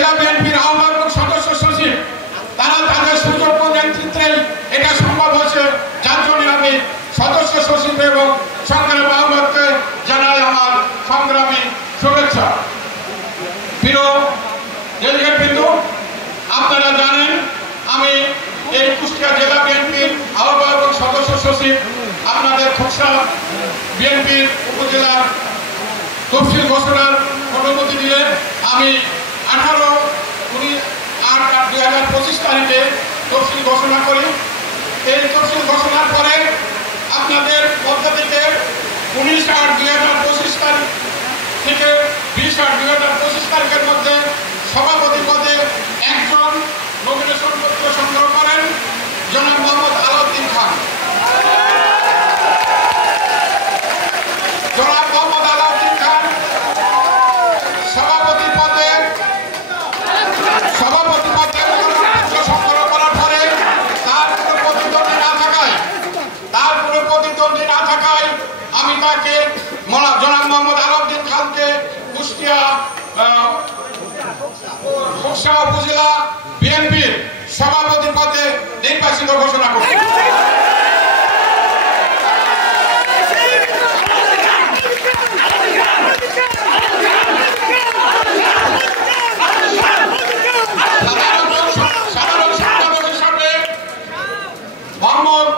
জেলা বিএনপির আহ্বায়ক এবং সদস্য সচিব তারা তাদের সুযোগ্য নেতৃত্বে এটা সম্ভব হয়েছে, যার জন্য আমি সদস্য সচিব এবং সংগ্রামী আহ্বায়ককে জানাই আমার সংগ্রামী শুভেচ্ছা। প্রিয় ডেলিগেটবৃন্দ, আপনারা জানেন আমি এই কুষ্টিয়া জেলা বিএনপির আহ্বায়ক এবং সদস্য সচিব। আপনাদের খোকসা বিএনপির উপজেলার তফসিল ঘোষণার অনুমতি দিলে আমি 18/8/2025 তারিখে তফসিল ঘোষণা করি। এই তফসিল ঘোষণার পরে আপনাদের মধ্য থেকে 19/8/2025 তারিখ থেকে 20/8/2025 তারিখের মধ্যে সভাপতি পদে একজন নমিনেশন পত্র সংগ্রহ করেন, জনাব মোহাম্মদ আলাউদ্দিন খান। জনাব মোহাম্মদ আলাউদ্দিন খান সভাপতি পদে সংগ্রহ করার পরে তার কোনো প্রতিদ্বন্দ্বী না থাকায় আমি তাকে জনাব মোহাম্মদ আলাউদ্দিন খানকে কুষ্টিয়া খোকসা উপজেলা বিএনপির সভাপতি পদে নির্বাচিত ঘোষণা করছি। সাধারণ সম্পাদক হিসাবে মোহাম্মদ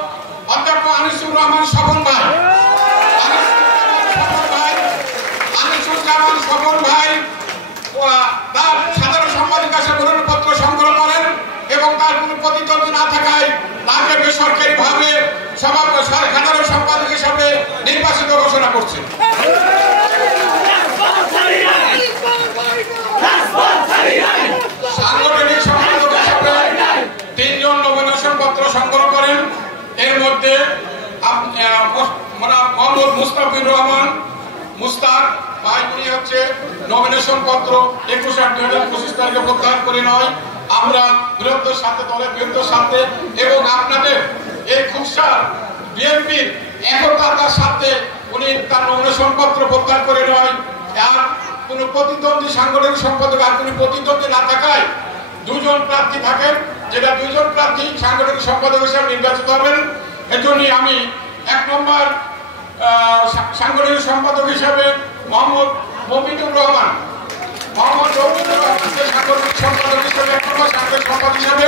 অধ্যক্ষ আনিসুর রহমান স্বপন ভাই তার সাধারণ সম্পাদক হিসেবে মনোনয়নপত্র সংগ্রহ করেন এবং তার কোনো প্রতিদ্বন্দ্বী না থাকায় তাকে বেসরকারিভাবে সাধারণ সম্পাদক হিসাবে নির্বাচিত ঘোষণা করছে। সাংগঠনিক সম্পাদক হিসাবে 3 জন নমিনেশন পত্র সংগ্রহ করেন। এর মধ্যে মোহাম্মদ মুস্তাফিজুর রহমান মুস্তাক ভাই, উনি হচ্ছে নমিনেশন পত্র 21/8/2025 তারিখে প্রত্যাহার করে নয়, আমরা বৃহত্তর সাথে দলের বৃহত্তর সাথে এবং আপনাদের এই খোকসা বিএনপির একতার সাথে উনি তার নমিনেশন পত্র প্রত্যাহার করে নয়। আর কোন প্রতিদ্বন্দ্বী সাংগঠনিক সম্পাদক আর কোন প্রতিদ্বন্দ্বী না থাকায় 2 জন প্রার্থী থাকেন, যেটা 2 জন প্রার্থী সাংগঠনিক সম্পাদক হিসেবে নির্বাচিত হবেন। এজন্যই আমি 1 নম্বর সাংগঠনিক সম্পাদক হিসাবে মোহাম্মদ মমিনুর রহমান সাংগঠনিক সম্পাদক হিসেবে 1 নম্বর সাংগঠনিক সম্পাদক হিসেবে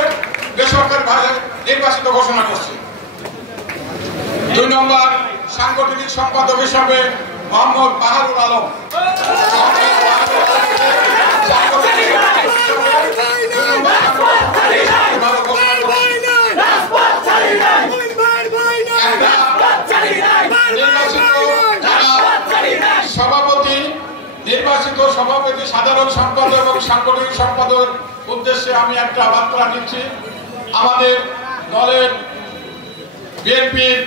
বেসরকারিভাবে নির্বাচিত ঘোষণা করছি। 2 নম্বর সাংগঠনিক সম্পাদক হিসেবে মোহাম্মদ বাহারুল আলম নির্বাচিত সভাপতি, সাধারণ সম্পাদক এবং সাংগঠনিক সম্পাদক উদ্দেশ্যে আমি একটা বার্তা দিচ্ছি। আমাদের দলের বিএনপির